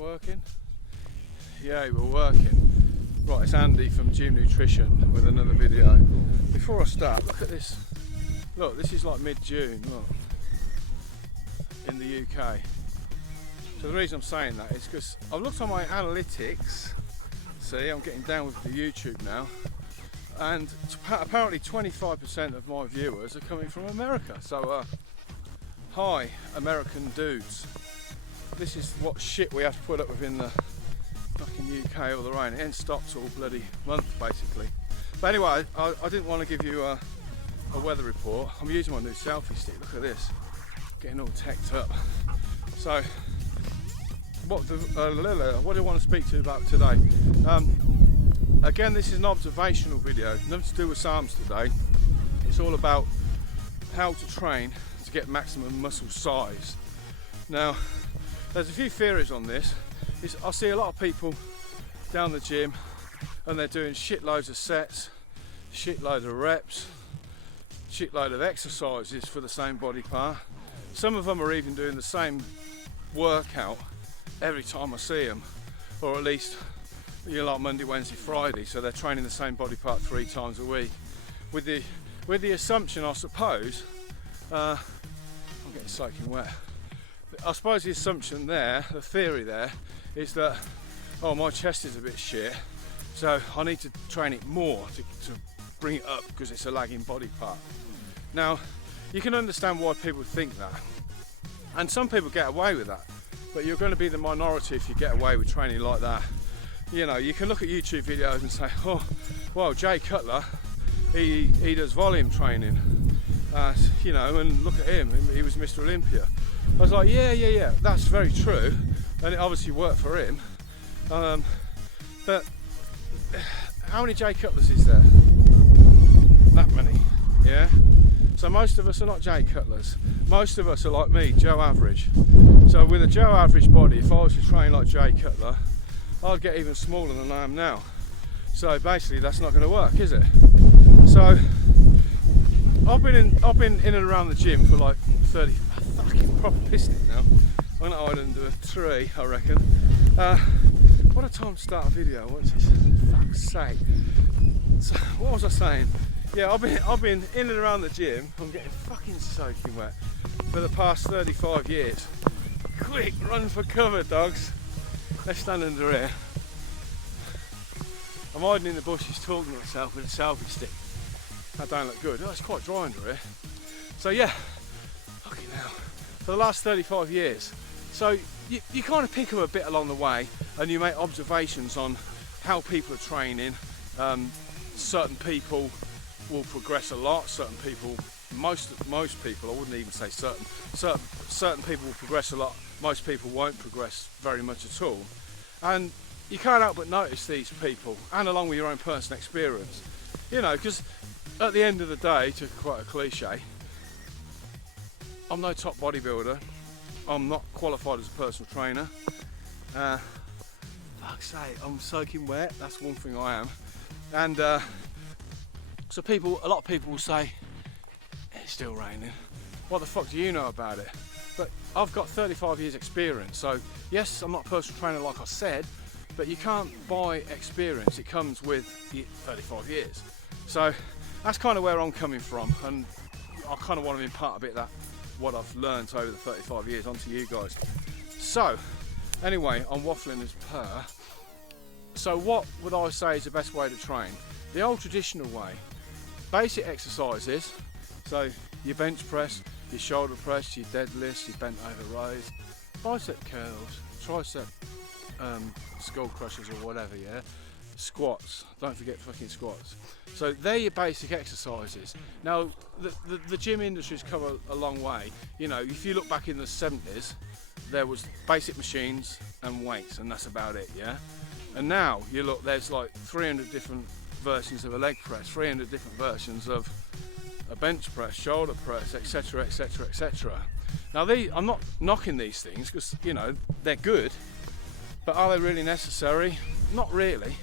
working? Yeah, we're working. Right, it's Andy from Gymnutrition with another video. Before I start, look at this. Look, this is like mid-June, look, in the UK. So the reason I'm saying that is because I've looked on my analytics. See, I'm getting down with the YouTube now. And apparently 25% of my viewers are coming from America. So, hi, American dudes. This is what shit we have to put up with in the fucking UK all the rain. It ain't stopped all bloody month, basically. But anyway, I didn't want to give you a weather report. I'm using my new selfie stick. Look at this. Getting all teched up. So, what do I want to speak to you about today? Again, this is an observational video, nothing to do with SARMs today. It's all about how to train to get maximum muscle size. Now, there's a few theories on this. I see a lot of people down the gym and they're doing shitloads of sets, shitload of reps, shitload of exercises for the same body part. Some of them are even doing the same workout every time I see them, or at least like Monday, Wednesday, Friday, so they're training the same body part 3 times a week with the assumption, I suppose, I'm getting soaking wet. I suppose the assumption there, the theory there, is that, oh, my chest is a bit shit, so I need to train it more to bring it up because it's a lagging body part. Now, you can understand why people think that, and some people get away with that, but you're going to be the minority if you get away with training like that. You know, you can look at YouTube videos and say, oh, well, Jay Cutler, he does volume training, you know, and look at him, he was Mr. Olympia. I was like, yeah, that's very true, and it obviously worked for him. But how many Jay Cutlers is there? That many, yeah? So most of us are not Jay Cutlers. Most of us are like me, Joe Average. So with a Joe Average body, if I was to train like Jay Cutler, I'd get even smaller than I am now. So basically that's not going to work, is it? So I've been in and around the gym for like 30, fucking proper pissed it now. I'm going to hide under a tree, I reckon. What a time to start a video, what's this? Fuck's sake. So what was I saying? Yeah, I've been in and around the gym. I'm getting fucking soaking wet for the past 35 years. Quick, run for cover, dogs. Let's stand under here. I'm hiding in the bushes talking to myself with a selfie stick. That don't look good. Oh, it's quite dry under here. So yeah, fucking hell. For the last 35 years. So you kind of pick up a bit along the way and you make observations on how people are training. Certain people will progress a lot, certain people, most people, I wouldn't even say certain people will progress a lot, most people won't progress very much at all. And you can't help but notice these people, and along with your own personal experience, you know, because at the end of the day, to quite a cliche, I'm no top bodybuilder, I'm not qualified as a personal trainer, fuck's sake, I'm soaking wet, that's one thing I am, and so a lot of people will say, it's still raining, what the fuck do you know about it? But I've got 35 years experience, so yes, I'm not a personal trainer like I said, but you can't buy experience, it comes with 35 years. So that's kind of where I'm coming from, and I kind of want to impart a bit of that, what I've learned over the 35 years onto you guys. So anyway, I'm waffling as per. So what would I say is the best way to train? The old traditional way, basic exercises, so your bench press, your shoulder press, your deadlifts, your bent over rows, bicep curls, tricep skull crushers or whatever, yeah? Squats, don't forget fucking squats. So they're your basic exercises. Now, the gym industry's come a long way. You know, if you look back in the 70s, there was basic machines and weights, and that's about it, yeah? And now, you look, there's like 300 different versions of a leg press, 300 different versions of a bench press, shoulder press, etc, etc, etc. Now I'm not knocking these things because, you know, they're good, but are they really necessary? Not really.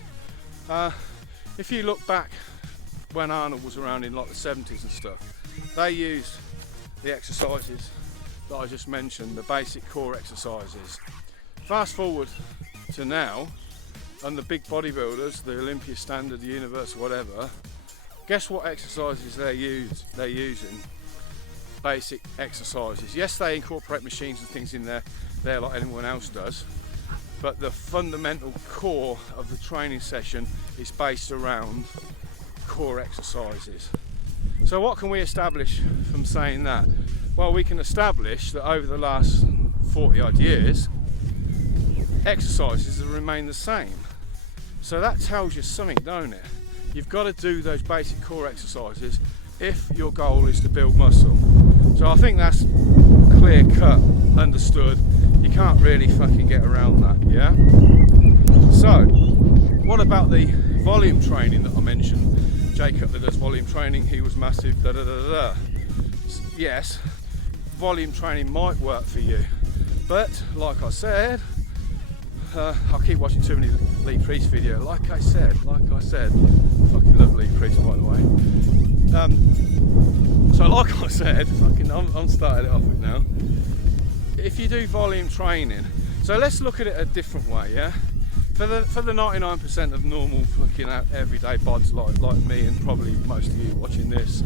If you look back when Arnold was around in like the 70s and stuff, they used the exercises that I just mentioned, the basic core exercises, Fast forward to now, and the big bodybuilders, the Olympia standard, the universal, whatever, guess what exercises they're using? Basic exercises. Yes, they incorporate machines and things in there like anyone else does, but the fundamental core of the training session is based around core exercises. So what can we establish from saying that? Well, we can establish that over the last 40 odd years, exercises have remained the same. So that tells you something, don't it? You've got to do those basic core exercises if your goal is to build muscle. So I think that's clear cut, understood. You can't really fucking get around that, yeah? So, what about the volume training that I mentioned? Jacob that does volume training, he was massive, da da da da. Yes, volume training might work for you, but like I said, I keep watching too many Lee Priest videos. Like I said, fucking love Lee Priest, by the way. So like I said, I'm starting it off with now. If you do volume training, so let's look at it a different way, yeah? For the 99% of normal fucking everyday bods like me and probably most of you watching this,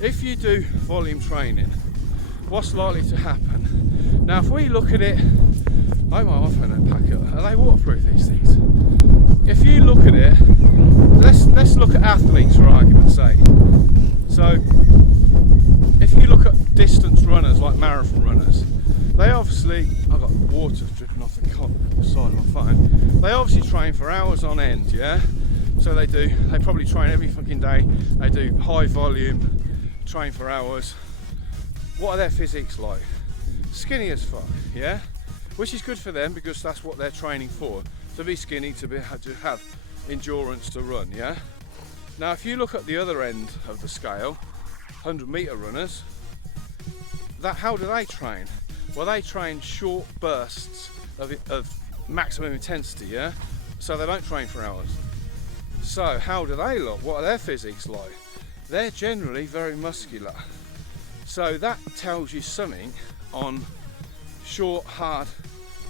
if you do volume training, what's likely to happen? Now, if we look at it, I might offer that packet. Are they waterproof, these things? If you look at it, let's look at athletes for argument's sake. So, if you look at distance runners like marathon runners, they obviously, I've got water dripping off the side of my phone. They obviously train for hours on end, yeah? So they probably train every fucking day. They do high volume, train for hours. What are their physiques like? Skinny as fuck, yeah? Which is good for them because that's what they're training for. To be skinny, to have endurance to run, yeah? Now if you look at the other end of the scale, 100-meter runners, how do they train? Well, they train short bursts of maximum intensity, yeah? So they don't train for hours. So how do they look? What are their physiques like? They're generally very muscular. So that tells you something on short, hard,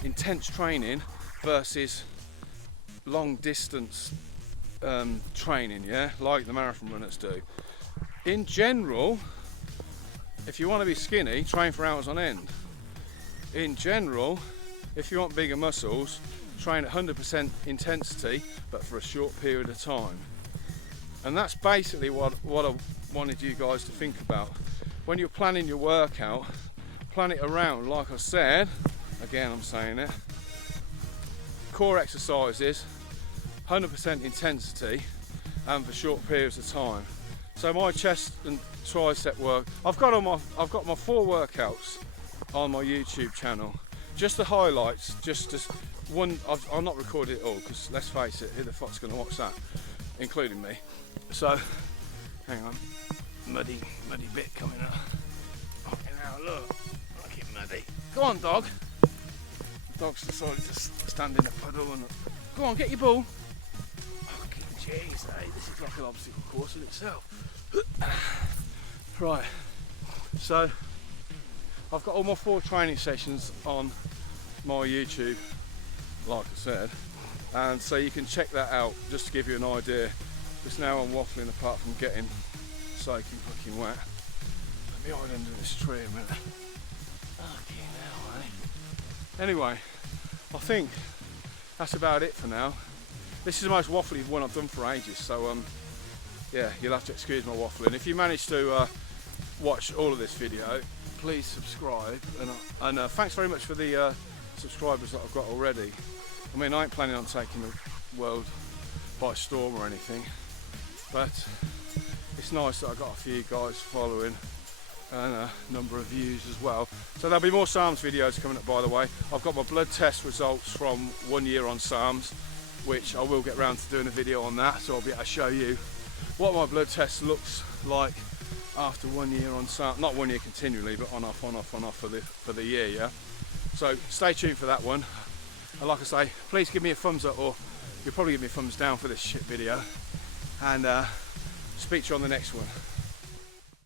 intense training versus long distance training, yeah? Like the marathon runners do. In general, if you want to be skinny, train for hours on end. In general, if you want bigger muscles, train at 100% intensity, but for a short period of time. And that's basically what I wanted you guys to think about. When you're planning your workout, plan it around, like I said, again I'm saying it, core exercises, 100% intensity, and for short periods of time. So my chest and tricep work, I've got my 4 workouts on my YouTube channel. Just the highlights, just one. I'll not record it all because let's face it, who the fuck's gonna watch that, including me? So, hang on, muddy bit coming up. Fucking hell, look it muddy. Go on, dog. The dog's decided to stand in a puddle and go on, get your ball. Fucking jeez, this is like an obstacle course in itself. Right, so I've got all my 4 training sessions on my YouTube, like I said, and so you can check that out just to give you an idea. Because now I'm waffling apart from getting soaking fucking wet. Let me hide under this tree a minute. Fucking hell, eh? Anyway, I think that's about it for now. This is the most waffly one I've done for ages, so yeah, you'll have to excuse my waffling. If you manage to watch all of this video, please subscribe, and thanks very much for the subscribers that I've got already. I mean, I ain't planning on taking the world by storm or anything, but it's nice that I got a few guys following and a number of views as well. So there'll be more SARMs videos coming up, by the way. I've got my blood test results from 1 year on SARMs, which I will get round to doing a video on that, so I'll be able to show you what my blood test looks like after 1 year on SARMs. Not 1 year continually, but on off for the year, yeah? So stay tuned for that one. And like I say, please give me a thumbs up, or you'll probably give me a thumbs down for this shit video, and speak to you on the next one.